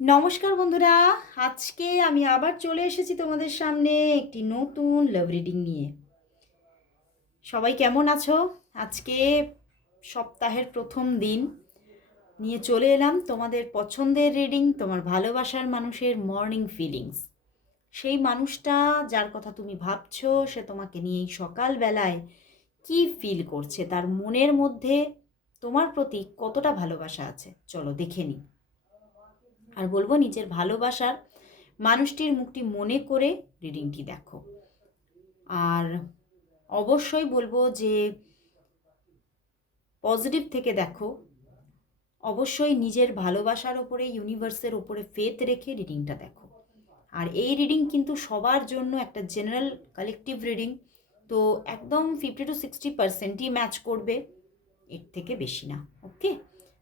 নমস্কার বন্ধুরা, আজকে আমি আবার চলে এসেছি তোমাদের সামনে একটি নতুন লাভ রিডিং নিয়ে। সবাই কেমন আছো? আজকে সপ্তাহের প্রথম দিন নিয়ে চলে এলাম তোমাদের পছন্দের রিডিং, তোমার ভালোবাসার মানুষের মর্নিং ফিলিংস। সেই মানুষটা যার কথা তুমি ভাবছো, সে তোমাকে নিয়ে এই সকালবেলায় কি ফিল করছে, তার মনের মধ্যে তোমার প্রতি কতটা ভালোবাসা আছে, চলো দেখে নিই। আর বলবো নিজের ভালোবাসার মানুষটির মুখটি মনে করে রিডিংটি দেখো। আর অবশ্যই বলবো যে পজিটিভ থেকে দেখো, অবশ্যই নিজের ভালোবাসার ওপরে, ইউনিভার্সের ওপরে ফেথ রেখে রিডিংটা দেখো। আর এই রিডিং কিন্তু সবার জন্য একটা জেনারেল কালেকটিভ রিডিং, তো একদম 50 to 60%ই ম্যাচ করবে, এর থেকে বেশি না। ওকে,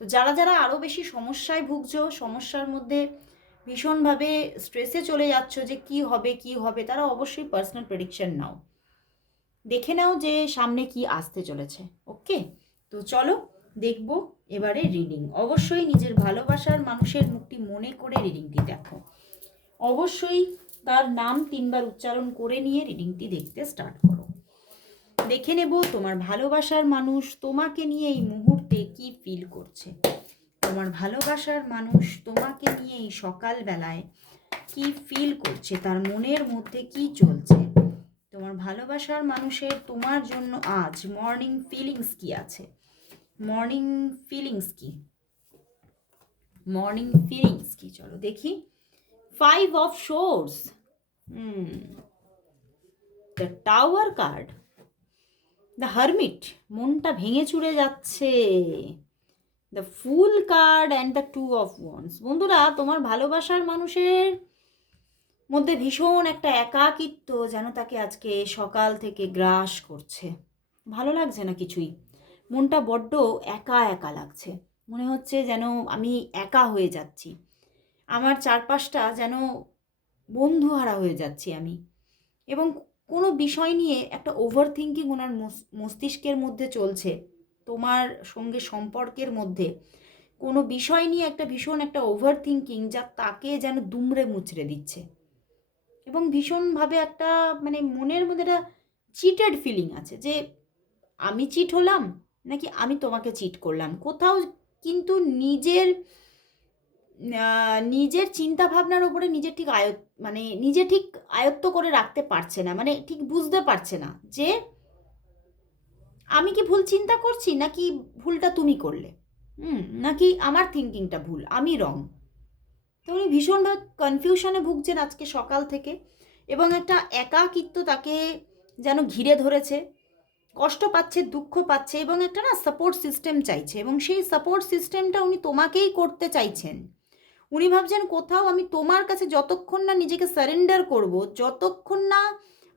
তো যারা যারা আরও বেশি সমস্যায় ভুগছো, সমস্যার মধ্যে ভীষণভাবে স্ট্রেসে চলে যাচ্ছ যে কি হবে কি হবে, তারা অবশ্যই পার্সোনাল প্রেডিকশন নাও, দেখে নাও যে সামনে কি আসতে চলেছে। ওকে, তো চলো দেখব এবারে রিডিং। অবশ্যই নিজের ভালোবাসার মানুষের মুখটি মনে করে রিডিংটি দেখো। অবশ্যই তার নাম 3বার উচ্চারণ করে নিয়ে রিডিংটি দেখতে স্টার্ট করো। দেখে নেব তোমার ভালোবাসার মানুষ তোমাকে নিয়ে এই মুহূর্তে কি ফিল করছে। তোমার ভালোবাসার মানুষ তোমাকে নিয়ে এই সকালবেলায় কি ফিল করছে, তার মনের মধ্যে কি চলছে। তোমার ভালোবাসার মানুষের তোমার জন্য আজ মর্নিং ফিলিংস কি আছে, মর্নিং ফিলিংস কি, মর্নিং ফিলিংস কি, চলো দেখি। 5 of Swords, the tower card, the hermit, মনটা ভেঙে চুরে যাচ্ছে, the fool card and the 2 of Wands। বন্ধুরা, তোমার ভালোবাসার মানুষের মধ্যে ভীষণ একটা একাকিত্ব যেন তাকে আজকে সকাল থেকে গ্রাস করছে। ভালো লাগছে না কিছুই, মনটা বড্ড একা একা লাগছে, মনে হচ্ছে যেন আমি একা হয়ে যাচ্ছি, আমার চারপাশটা যেন বন্ধুহারা হয়ে যাচ্ছি আমি। এবং কোনো বিষয় নিয়ে একটা ওভার থিঙ্কিং ওনার মস্তিষ্কের মধ্যে চলছে, তোমার সঙ্গে সম্পর্কের মধ্যে কোনো বিষয় নিয়ে একটা ভীষণ একটা ওভার থিঙ্কিং, যা তাকে যেন দুমড়ে মুচড়ে দিচ্ছে। এবং ভীষণভাবে একটা মানে মনের মধ্যে একটা চিটেড ফিলিং আছে যে আমি চিট হলাম নাকি আমি তোমাকে চিট করলাম। কোথাও কিন্তু নিজের নিজের চিন্তা ভাবনার ওপরে নিজে ঠিক মানে নিজে ঠিক আয়ত্ত করে রাখতে পারছে না, মানে ঠিক বুঝতে পারছে না যে আমি কি ভুল চিন্তা করছি নাকি ভুলটা তুমি করলে, নাকি আমার থিঙ্কিংটা ভুল, আমি রং। তো উনি ভীষণভাবে কনফিউশনে ভুগছেন আজকে সকাল থেকে, এবং একটা একাকিত্ব তাকে যেন ঘিরে ধরেছে, কষ্ট পাচ্ছে, দুঃখ পাচ্ছে, এবং একটা না সাপোর্ট সিস্টেম চাইছে, এবং সেই সাপোর্ট সিস্টেমটা উনি তোমাকেই করতে চাইছেন। উনি ভাবছেন কোথাও আমি তোমার কাছে যতক্ষণ না নিজেকে সারেন্ডার করব, যতক্ষণ না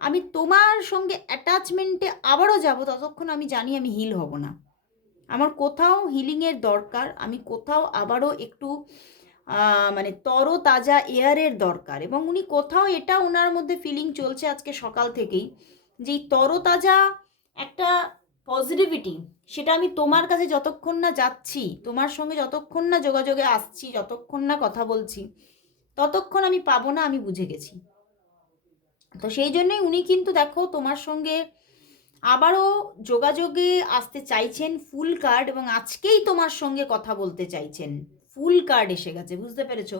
আমি তোমার সঙ্গে অ্যাটাচমেন্টে আবারও যাব, ততক্ষণ আমি জানি আমি হিল হব না। আমার কোথাও হিলিংয়ের দরকার, আমি কোথাও আবারও একটু মানে তরতাজা এয়ারের দরকার। এবং উনি কোথাও এটা ওনার মধ্যে ফিলিং চলছে আজকে সকাল থেকেই, যে এই তরতাজা একটা পজিটিভিটি, সেটা আমি তোমার কাছে যতক্ষণ না যাচ্ছি, তোমার সঙ্গে যতক্ষণ না যোগাযোগে আসছি, যতক্ষণ না কথা বলছি, ততক্ষণ আমি পাবো না, আমি বুঝে গেছি। তো সেই জন্যই উনি কিন্তু দেখো তোমার সঙ্গে আবারও যোগাযোগে আসতে চাইছেন, ফুল কার্ড, এবং আজকেই তোমার সঙ্গে কথা বলতে চাইছেন। ফুল কার্ড এসে গেছে, বুঝতে পেরেছো?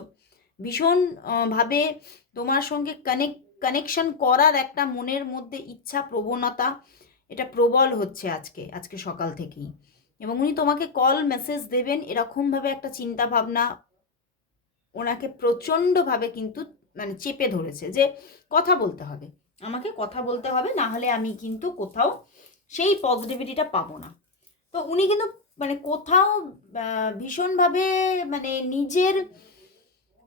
ভীষণ ভাবে তোমার সঙ্গে কানেকশন করার একটা মনের মধ্যে ইচ্ছা, প্রবণতা, এটা প্রবল হচ্ছে আজকে সকাল থেকেই। এবং উনি তোমাকে কল মেসেজ দেবেন এরকমভাবে একটা চিন্তা ভাবনা ওনাকে প্রচণ্ডভাবে কিন্তু মানে চেপে ধরেছে, যে কথা বলতে হবে, আমাকে কথা বলতে হবে, না হলে আমি কিন্তু কোথাও সেই পজিটিভিটিটা পাবো না। তো উনি কিন্তু মানে কোথাও ভীষণভাবে মানে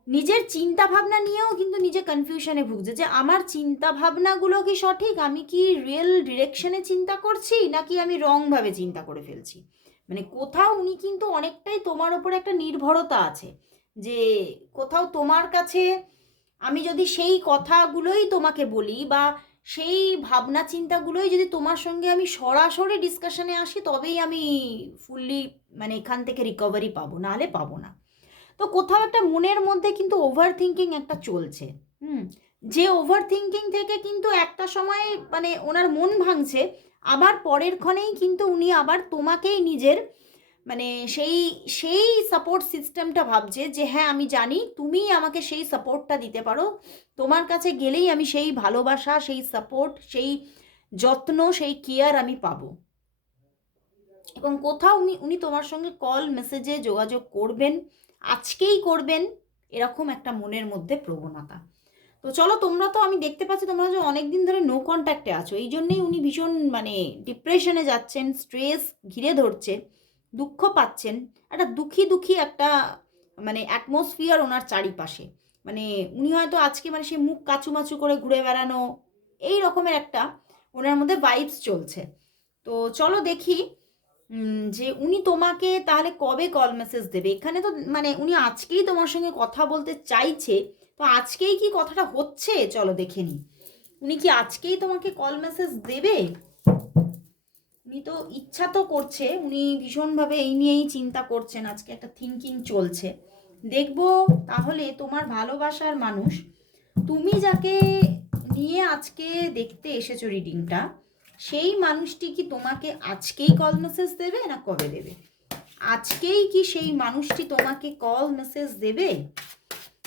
নিজের চিন্তা ভাবনা নিয়েও কিন্তু নিজে কনফিউশনে ভুগছে, যে আমার চিন্তা ভাবনাগুলো কি সঠিক, আমি কি রিয়েল ডিরেকশনে চিন্তা করছি নাকি আমি রংভাবে চিন্তা করে ফেলছি। মানে কোথাও উনি কিন্তু অনেকটাই তোমার ওপরে একটা নির্ভরতা আছে, যে কোথাও তোমার কাছে আমি যদি সেই কথাগুলোই তোমাকে বলি, বা সেই ভাবনা চিন্তাগুলোই যদি তোমার সঙ্গে আমি সরাসরি ডিসকাশনে আসি, তবেই আমি ফুললি মানে এখান থেকে রিকভারি পাবো, নাহলে পাবো না। তো কোথাও একটা মনের মধ্যে কিন্তু ওভার থিঙ্কিং একটা চলছে। যে ওভার থিঙ্কিং থেকে কিন্তু একটা সময় মানে ওনার মন ভাঙছে, আবার পরের ক্ষণেই কিন্তু উনি আবার তোমাকেই নিজের মানে সেই সেই সাপোর্ট সিস্টেমটা ভাবছে যে হ্যাঁ আমি জানি তুমিই আমাকে সেই সাপোর্টটা দিতে পারো, তোমার কাছে গেলেই আমি সেই ভালোবাসা, সেই সাপোর্ট, সেই যত্ন, সেই কেয়ার আমি পাবো। এবং কোথাও উনি উনি তোমার সঙ্গে কল মেসেজে যোগাযোগ করবেন, আজকেই করবেন, এরকম একটা মনের মধ্যে প্রবণতা। তো চলো, তোমরা তো আমি দেখতে পাচ্ছি তোমরা যে অনেক দিন ধরে নো কন্ট্যাক্টে আছো, এই জন্যেই উনি ভীষণ মানে ডিপ্রেশনে যাচ্ছেন, স্ট্রেস ঘিরে ধরছে, দুঃখ পাচ্ছেন, একটা দুঃখী দুঃখী একটা মানে অ্যাটমসফিয়ার ওনার চারিপাশে। মানে উনি হয়তো আজকে মানে সে মুখ কাচুমাচু করে ঘুরে বেড়ানো, এই রকমের একটা ওনার মধ্যে ভাইবস চলছে। তো চলো দেখি যে উনি তোমাকে তাহলে কবে কল মেসেজ দেবে। এখানে তো মানে উনি আজকেই তোমার সঙ্গে কথা বলতে চাইছে, তো আজকেই কি কথাটা হচ্ছে চলো দেখে নিই। উনি কি আজকেই তোমাকে কল মেসেজ দেবে? উনি তো ইচ্ছা তো করছে, উনি ভীষণভাবে এই নিয়েই চিন্তা করছেন, আজকে একটা থিঙ্কিং চলছে। দেখবো তাহলে তোমার ভালোবাসার মানুষ, তুমি যাকে নিয়ে আজকে দেখতে এসেছো রিডিংটা, সেই মানুষটি কি তোমাকে আজকেই কল মেসেজ দেবে না কবে দেবে? আজকেই কি সেই মানুষটি তোমাকে কল মেসেজ দেবে?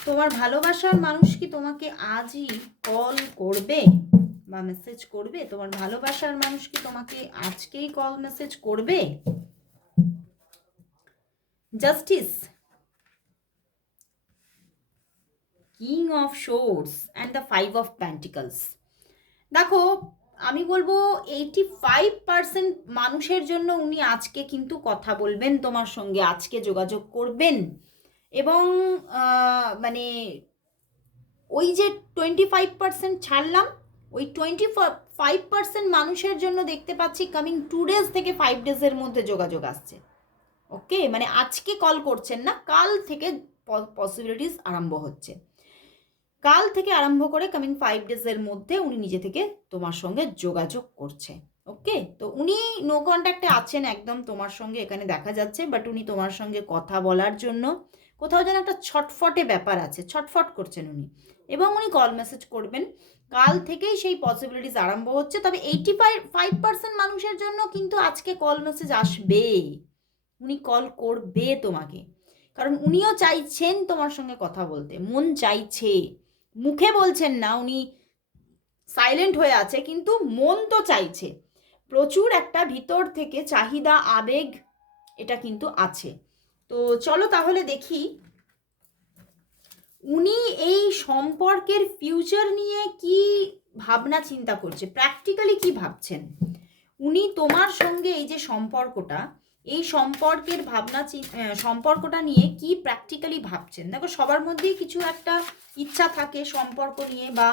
তোমার ভালোবাসার মানুষ কি তোমাকে আজই কল করবে বা মেসেজ করবে? তোমার ভালোবাসার মানুষ কি তোমাকে আজকেই কল মেসেজ করবে? Justice, king of swords and the 5 of pentacles. দেখো, আমি বলবো 85% মানুষের জন্য উনি আজকে কিন্তু কথা বলবেন তোমার সঙ্গে, আজকে যোগাযোগ করবেন। এবং মানে ওই যে 25% ছাড়লাম, ওই 25% মানুষের জন্য দেখতে পাচ্ছি কামিং 2 days থেকে 5 days মধ্যে যোগাযোগ আসছে। ওকে, মানে আজকে কল করছেন না, কাল থেকে পসিবিলিটিস আরম্ভ হচ্ছে। কাল থেকে আরম্ভ করে কামিং 5 days মধ্যে উনি নিজে থেকে তোমার সঙ্গে যোগাযোগ করছে। ওকে, তো উনি নো কন্ট্যাক্টে আছেন একদম তোমার সঙ্গে, এখানে দেখা যাচ্ছে, বাট উনি তোমার সঙ্গে কথা বলার জন্য কোথাও যেন একটা ছটফটে ব্যাপার আছে, ছটফট করছেন উনি, এবং উনি কল মেসেজ করবেন। কাল থেকেই সেই পসিবিলিটিস আরম্ভ হচ্ছে। তবে 85% মানুষের জন্য কিন্তু আজকে কল মেসেজ আসবে, উনি কল করবে তোমাকে, কারণ উনিও চাইছেন তোমার সঙ্গে কথা বলতে, মন চাইছে, মুখে বলছেন না, উনি সাইলেন্ট হয়ে আছে, কিন্তু মন তো চাইছে। প্রচুর একটা ভিতর থেকে চাহিদা, আবেগ এটা কিন্তু আছে। তো চলো তাহলে দেখি উনি এই সম্পর্কের ফিউচার নিয়ে কি ভাবনা চিন্তা করছে, প্র্যাকটিক্যালি কি ভাবছেন উনি তোমার সঙ্গে। এই যে সম্পর্কটা, এই সম্পর্কের সম্পর্কটা নিয়ে কি প্র্যাকটিক্যালি ভাবছেন। দেখো, সবার মধ্যেই কিছু একটা ইচ্ছা থাকে সম্পর্ক নিয়ে বা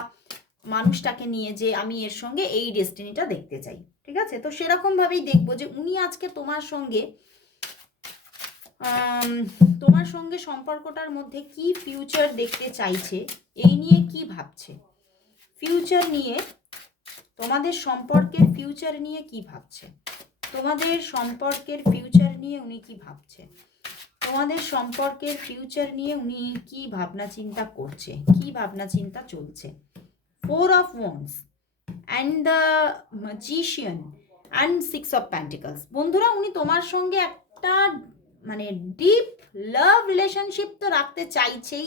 মানুষটাকে নিয়ে, যে আমি এর সঙ্গে এই ডেস্টিনিটা দেখতে চাই, ঠিক আছে। তো সেরকমভাবেই দেখবো যে উনি আজকে তোমার সঙ্গে সম্পর্কটার মধ্যে কি ফিউচার দেখতে চাইছে, এই নিয়ে কি ভাবছে, ফিউচার নিয়ে, তোমাদের সম্পর্কের ফিউচার নিয়ে কি ভাবছে, তোমাদের সম্পর্কের ফিউচার নিয়ে উনি কি ভাবছে, তোমাদের সম্পর্কের ফিউচার নিয়ে উনি কি ভাবনা চিন্তা করছে, কি ভাবনা চিন্তা চলছে। 4 of Wands and the magician and 6 of Pentacles। বন্ধুরা, উনি তোমার সঙ্গে একটা মানে ডিপ লাভ রিলেশনশিপ তো রাখতে চাইছে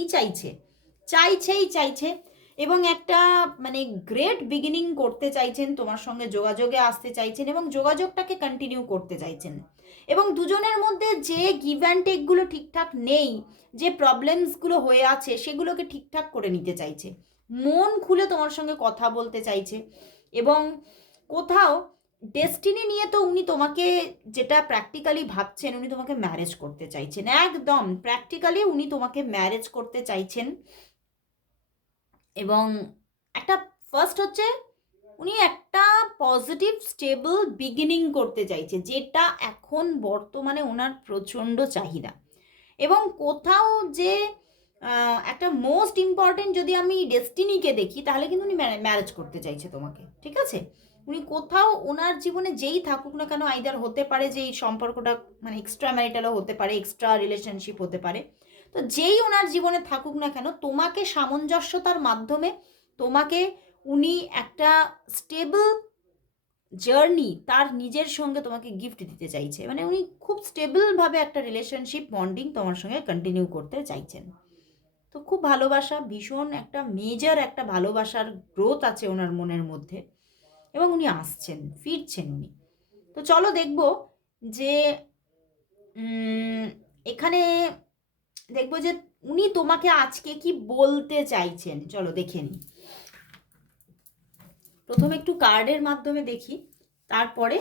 এবং একটা মানে গ্রেট বিগিনিং করতে চাইছেন, তোমার সঙ্গে যোগাযোগে আসতে চাইছেন এবং যোগাযোগটাকে কন্টিনিউ করতে চাইছেন। এবং দুজনের মধ্যে যে গিভ অ্যান্ড টেকগুলো ঠিকঠাক নেই, যে প্রবলেমসগুলো হয়ে আছে, সেগুলোকে ঠিকঠাক করে নিতে চাইছে, মন খুলে তোমার সঙ্গে কথা বলতে চাইছে। এবং কোথাও ডেস্টিনি নিয়ে তো উনি তোমাকে, যেটা প্র্যাকটিক্যালি ভাবছেন, উনি তোমাকে ম্যারেজ করতে চাইছেন, একদম প্র্যাকটিক্যালি উনি তোমাকে ম্যারেজ করতে চাইছেন। এবং একটা ফার্স্ট হচ্ছে উনি একটা পজিটিভ স্টেবল বিগিনিং করতে চাইছে, যেটা এখন বর্তমানে ওনার প্রচণ্ড চাহিদা। এবং কোথাও যে একটা মোস্ট ইম্পর্টেন্ট, যদি আমি ডেস্টিনিকে দেখি, তাহলে কিন্তু উনি ম্যারেজ করতে চাইছে তোমাকে, ঠিক আছে। উনি কোথাও ওনার জীবনে যেই থাকুক না কেন, আইদার হতে পারে যে এই সম্পর্কটা মানে এক্সট্রা ম্যারিটালও হতে পারে, এক্সট্রা রিলেশনশিপ হতে পারে, তো যেই ওনার জীবনে থাকুক না কেন, তোমাকে সামঞ্জস্যতার মাধ্যমে তোমাকে উনি একটা স্টেবল জার্নি তার নিজের সঙ্গে তোমাকে গিফট দিতে চাইছে। মানে উনি খুব স্টেবলভাবে একটা রিলেশনশিপ বন্ডিং তোমার সঙ্গে কন্টিনিউ করতে চাইছেন। তো খুব ভালোবাসা, ভীষণ একটা মেজর একটা ভালোবাসার গ্রোথ আছে ওনার মনের মধ্যে, এবং উনি আসছেন, ফিরছেন উনি। তো চলো দেখবো যে এখানে দেখবো যে উনি তোমাকে আজকে কি বলতে চাইছেন। চলো দেখে নিই। প্রথমে একটু কার্ডের মাধ্যমে দেখি, তারপরে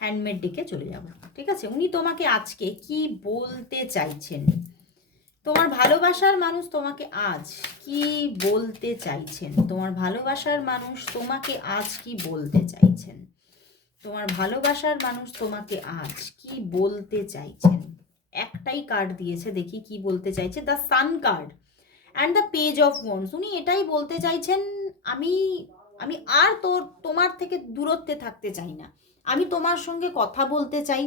হ্যান্ডমেড ডেকে চলে যাব, ঠিক আছে? উনি তোমাকে আজকে কি বলতে চাইছেন, তোমার ভালোবাসার মানুষ তোমাকে আজ কি বলতে চাইছেন, তোমার ভালোবাসার মানুষ তোমাকে আজ কি বলতে চাইছেন, তোমার ভালোবাসার মানুষ তোমাকে আজ কি বলতে চাইছেন। একটাই কার্ড দিয়েছে, দেখি কি বলতে চাইছে। The sun card and the page of wands. উনি এটাই বলতে চাইছেন, আমি আমি আর তোমার থেকে দূরত্বে থাকতে চাই না, আমি তোমার সঙ্গে কথা বলতে চাই,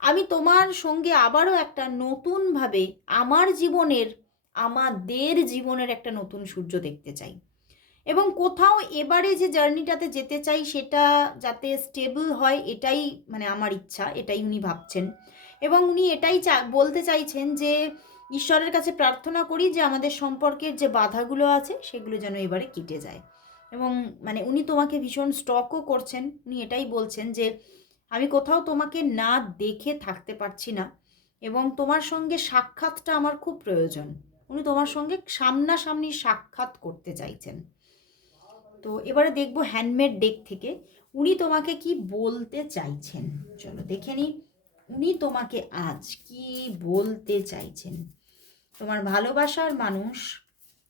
আমি তোমার সঙ্গে আবারও একটা নতুনভাবে আমাদের জীবনের একটা নতুন সূর্য দেখতে চাই। এবং কোথাও এবারে যে জার্নিটাতে যেতে চাই সেটা যাতে স্টেবল হয়, এটাই মানে আমার ইচ্ছা, এটাই উনি ভাবছেন। এবং উনি এটাই বলতে চাইছেন যে ঈশ্বরের কাছে প্রার্থনা করি যে আমাদের সম্পর্কের যে বাধাগুলো আছে সেগুলো যেন এবারে কেটে যায়। এবং মানে উনি তোমাকে ভীষণ স্টকও করছেন। উনি এটাই বলছেন যে আমি কোথাও তোমাকে না দেখে থাকতে পারছি না, এবং তোমার সঙ্গে সাক্ষাৎটা আমার খুব প্রয়োজন। উনি তোমার সঙ্গে সামনাসামনি সাক্ষাৎ করতে চাইছেন। তো এবারে দেখবো হ্যান্ডমেড ডেক থেকে উনি তোমাকে কি বলতে চাইছেন। চলো দেখে নিই উনি তোমাকে আজ কি বলতে চাইছেন। তোমার ভালোবাসার মানুষ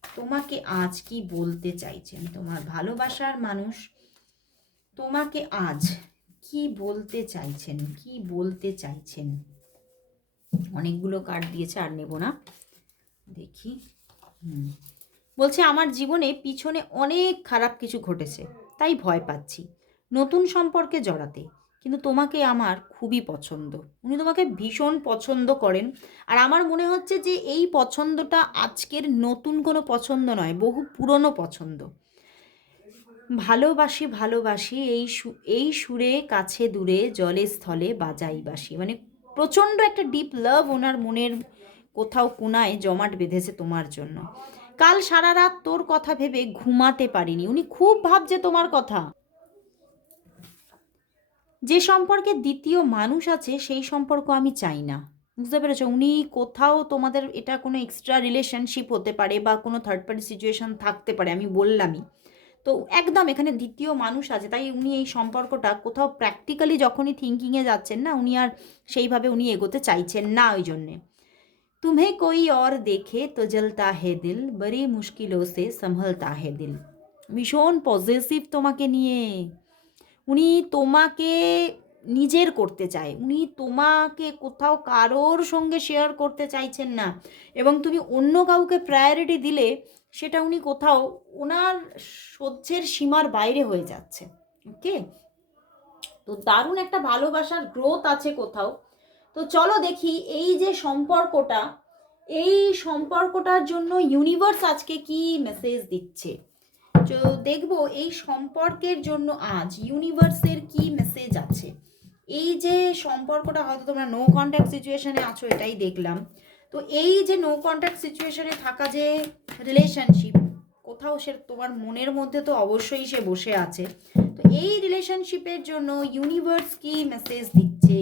তোমাকে আজ কি বলতে চাইছেন, তোমার ভালোবাসার মানুষ তোমাকে আজ কি বলতে চাইছেন, কি বলতে চাইছেন। অনেকগুলো কার্ড দিয়েছে, আর নেব না, দেখি। বলছে আমার জীবনে পিছনে অনেক খারাপ কিছু ঘটেছে, তাই ভয় পাচ্ছি নতুন সম্পর্কে জড়াতে, কিন্তু তোমাকে আমার খুবই পছন্দ। উনি তোমাকে ভীষণ পছন্দ করেন, আর আমার মনে হচ্ছে যে এই পছন্দটা আজকের নতুন কোনো পছন্দ নয়, বহু পুরনো পছন্দ। ভালোবাসি ভালোবাসি এই সুরে কাছে দূরে জলে স্থলে বাজাই বাসি। মানে প্রচণ্ড একটা ডিপ লাভ ওনার মনের কোথাও কোনায় জমাট বেঁধেছে তোমার জন্য। কাল সারা রাত তোর কথা ভেবে ঘুমাতে পারিনি, উনি খুব ভাবছে তোমার কথা। যে সম্পর্কে দ্বিতীয় মানুষ আছে সেই সম্পর্ক আমি চাই না, বুঝতে পেরেছো? উনি কোথাও তোমাদের এটা কোনো এক্সট্রা রিলেশনশিপ হতে পারে বা কোনো থার্ড পার্টি সিচুয়েশন থাকতে পারে, আমি বললামই তো। একদম এখানে দ্বিতীয় মানুষ আছে, তাই উনি এই সম্পর্কটা কোথাও প্র্যাকটিক্যালি যখনই থিঙ্কিংয়ে যাচ্ছেন না, উনি আর সেইভাবে উনি এগোতে চাইছেন না। ওই জন্যে तुम्हें कोई और देखे तो जलता है दिल, बड़ी मुश्किलों से संभलता है दिल। ভীষণ পজিটিভ তোমাকে নিয়ে, উনি তোমাকে নিজের করতে চায়, উনি তোমাকে কোথাও কারোর সঙ্গে শেয়ার করতে চাইছেন না। এবং তুমি অন্য কাউকে প্রায়োরিটি দিলে সেটা উনি কোথাও ওনার সহ্যের সীমার বাইরে হয়ে যাচ্ছে। ওকে, তো দারুণ একটা ভালোবাসার গ্রোথ আছে কোথাও। তো চলো দেখি এই যে সম্পর্কটা, এই সম্পর্কটার জন্য ইউনিভার্স আজকে কি মেসেজ দিচ্ছে। তো দেখবো এই সম্পর্কের জন্য আজ ইউনিভার্সের কি মেসেজ আছে। এই যে সম্পর্কটা হয়তো তোমরা নো কন্ট্যাক্ট সিচুয়েশনে আছো, এটাই দেখলাম। তো এই যে নো কন্ট্যাক্ট সিচুয়েশনে থাকা যে রিলেশনশিপ, কোথাও সে তোমার মনের মধ্যে তো অবশ্যই সে বসে আছে। তো এই রিলেশনশিপের জন্য ইউনিভার্স কি মেসেজ দিচ্ছে,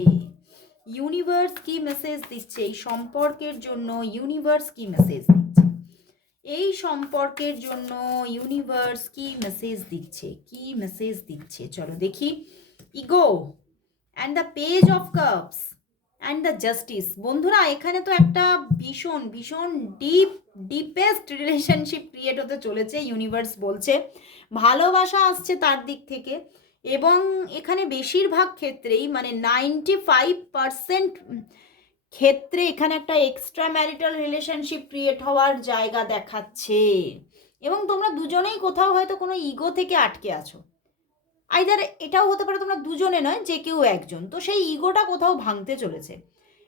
ইউনিভার্স কি মেসেজ দিচ্ছে এই সম্পর্কের জন্য, ইউনিভার্স কি মেসেজ দিচ্ছে এই সম্পর্কের জন্য, ইউনিভার্স কি মেসেজ দিচ্ছে, কি মেসেজ দিচ্ছে। চলো দেখি। Ego and the page of cups and the justice. বন্ধুরা এখানে তো একটা ভীষণ ভীষণ ডিপেস্ট রিলেশনশিপ ক্রিয়েট হতে চলেছে। ইউনিভার্স বলছে ভালোবাসা আসছে তার দিক থেকে, এবং এখানে বেশিরভাগ ক্ষেত্রেই মানে 95% ক্ষেত্রে এখানে একটা এক্সট্রা ম্যারিটাল রিলেশনশিপ ক্রিয়েট হওয়ার জায়গা দেখাচ্ছে। এবং তোমরা দুজনেই কোথাও হয়তো কোনো ইগো থেকে আটকে আছো, আইদার এটাও হতে পারে তোমরা দুজনে নয়, যে কেউ একজন, তো সেই ইগোটা কোথাও ভাঙতে চলেছে।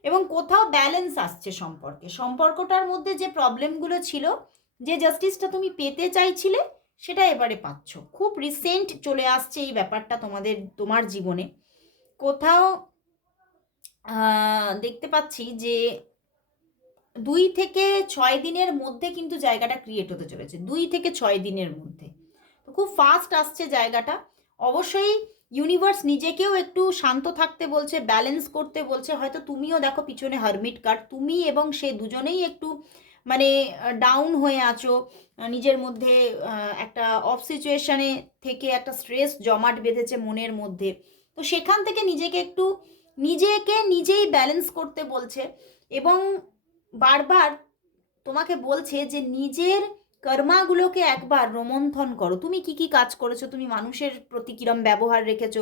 এবং কোথাও ব্যালেন্স আসছে সম্পর্কটার মধ্যে যে প্রবলেমগুলো ছিল, যে জাস্টিসটা তুমি পেতে চাইছিলে, সেটা এবারে পাচ্ছ। খুব রিসেন্ট চলে আসছে এই ব্যাপারটা তোমার জীবনে। কোথাও দেখতে পাচ্ছি যে 2 থেকে 6 দিনের মধ্যে কিন্তু জায়গাটা ক্রিয়েট হতে চলেছে, 2 থেকে 6 দিনের মধ্যে। তো খুব ফাস্ট আসছে জায়গাটা। অবশ্যই ইউনিভার্স নিজেকেও একটু শান্ত থাকতে বলছে, ব্যালেন্স করতে বলছে। হয়তো তুমিও দেখো পিছনে হারমিট কার্ড, তুমি এবং সে দুজনেই একটু মানে ডাউন হয়ে আছো, নিজের মধ্যে একটা অফ সিচুয়েশনে থেকে একটা স্ট্রেস জমাট বেঁধেছে মনের মধ্যে। তো সেখান থেকে নিজেকে নিজেই ব্যালেন্স করতে বলছে, এবং বারবার তোমাকে বলছে যে নিজের কর্মাগুলোকে একবার রোমন্থন করো। তুমি কি কি কাজ করেছো, তুমি মানুষের প্রতি কিরম ব্যবহার রেখেছো,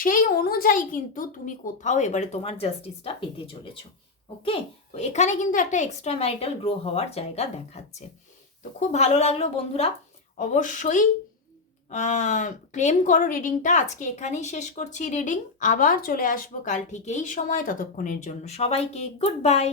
সেই অনুযায়ী কিন্তু তুমি কোথাও এবারে তোমার জাস্টিসটা পেতে চলেছো। ওকে, তো এখানে কিন্তু একটা এক্সট্রা ম্যারিটাল গ্রো হওয়ার জায়গা দেখাচ্ছে। তো খুব ভালো লাগলো বন্ধুরা, অবশ্যই ক্লেম করো রিডিংটা। আজকে এখানেই শেষ করছি রিডিং, আবার চলে আসবো কাল ঠিক এই সময়। ততক্ষণের জন্য সবাইকে গুড বাই।